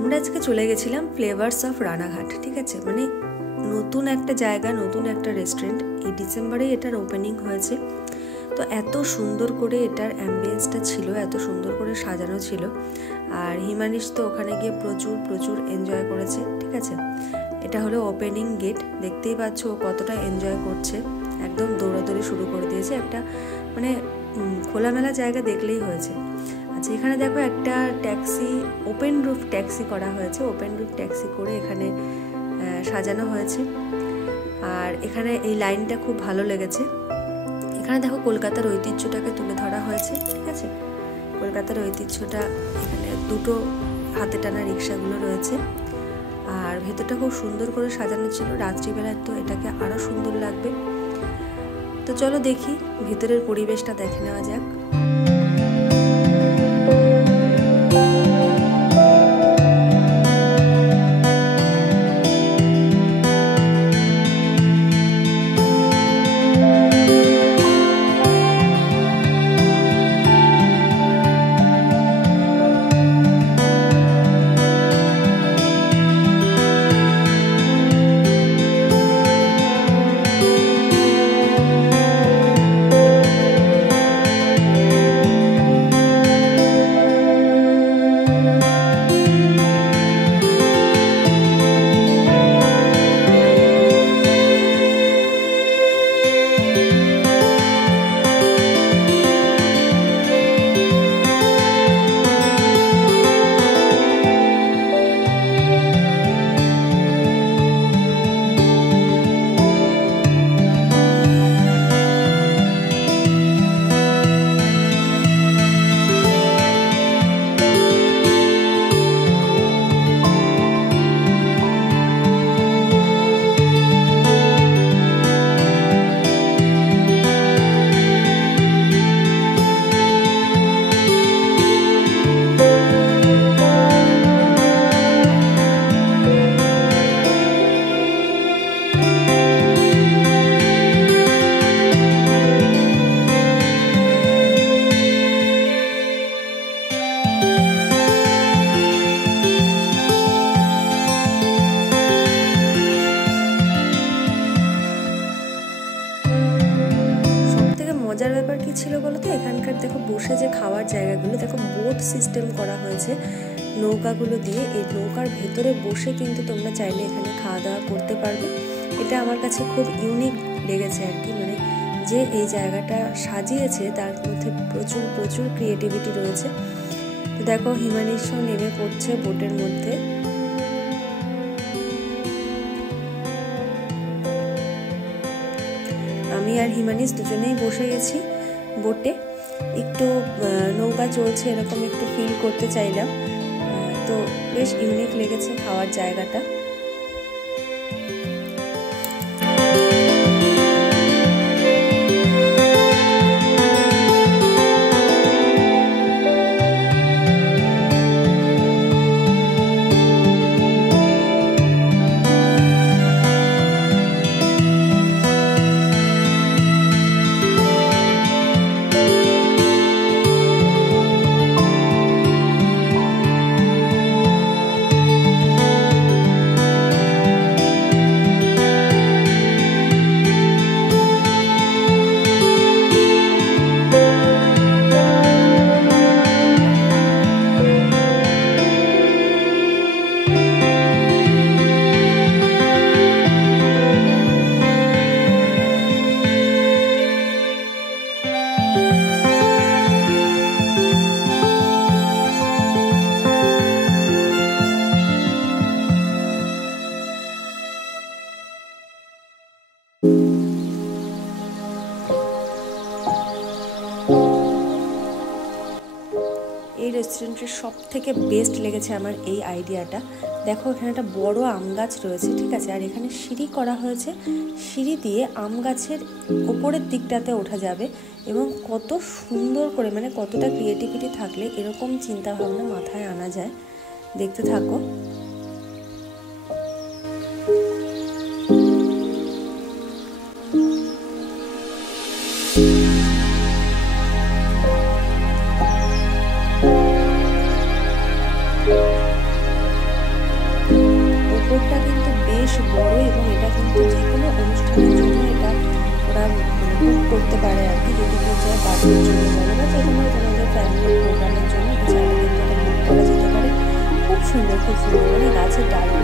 আমরা আজকে চলে গেছিলাম ফ্লেভার্স অফ রানাঘাট। ঠিক আছে, মানে নতুন একটা জায়গা, নতুন একটা রেস্টুরেন্ট। এই ডিসেম্বরেই এটার ওপেনিং হয়েছে। তো এত সুন্দর করে এটার অ্যাম্বিয়েন্সটা ছিল, এত সুন্দর করে সাজানো ছিল। আর হিমানিশ তো ওখানে গিয়ে প্রচুর এনজয় করেছে। ঠিক আছে, এটা হলো ওপেনিং গেট। দেখতেই পাচ্ছ ও কতটা এনজয় করছে, একদম দৌড়াদৌড়ি শুরু করে দিয়েছে। একটা মানে খোলামেলা জায়গা দেখলেই হয়েছে। আচ্ছা, এখানে দেখো একটা ট্যাক্সি, ওপেন রুফ ট্যাক্সি করা হয়েছে। ওপেন রুফ ট্যাক্সি করে এখানে সাজানো হয়েছে। আর এখানে এই লাইনটা খুব ভালো লেগেছে। এখানে দেখো কলকাতার ঐতিহ্যটাকে তুলে ধরা হয়েছে। ঠিক আছে, কলকাতার ঐতিহ্যটা এখানে দুটো হাতে টানা রিক্সাগুলো রয়েছে। আর ভেতরটা খুব সুন্দর করে সাজানো ছিল। রাত্রিবেলায় তো এটাকে আরও সুন্দর লাগবে। তো চলো দেখি ভিতরের পরিবেশটা দেখে নেওয়া যাক। মজার ব্যাপার কি ছিল বলো তো, এখানকার দেখো বসে যে খাওয়ার জায়গাগুলো, দেখো বোট সিস্টেম করা হয়েছে নৌকাগুলো দিয়ে। এই নৌকার ভেতরে বসে কিন্তু তোমরা চাইলে এখানে খাওয়া দাওয়া করতে পারবে। এটা আমার কাছে খুব ইউনিক লেগেছে আর কি, মানে যে এই জায়গাটা সাজিয়েছে তার মধ্যে প্রচুর ক্রিয়েটিভিটি রয়েছে। তো দেখো হিমানিশও নেমে পড়ছে বোটের মধ্যে। আমি আর হিমানিশ দুজনেই বসে গেছি বোটে। একটু নৌকা চলছে এরকম একটু ফিল করতে চাইলাম। তো বেশ ইউনিক লেগেছে খাওয়ার জায়গাটা। এই রেস্টুরেন্টের সব থেকে বেস্ট লেগেছে আমার এই আইডিয়াটা। দেখো এখানে একটা বড় আম গাছ রয়েছে। ঠিক আছে, আর এখানে সিঁড়ি করা হয়েছে। সিঁড়ি দিয়ে আম গাছের ওপরের দিকটাতে ওঠা যাবে। এবং কত সুন্দর করে, মানে কতটা ক্রিয়েটিভিটি থাকলে এরকম চিন্তা ভাবনা মাথায় আনা যায়। দেখতে থাকো। হচ্ছে ডাল।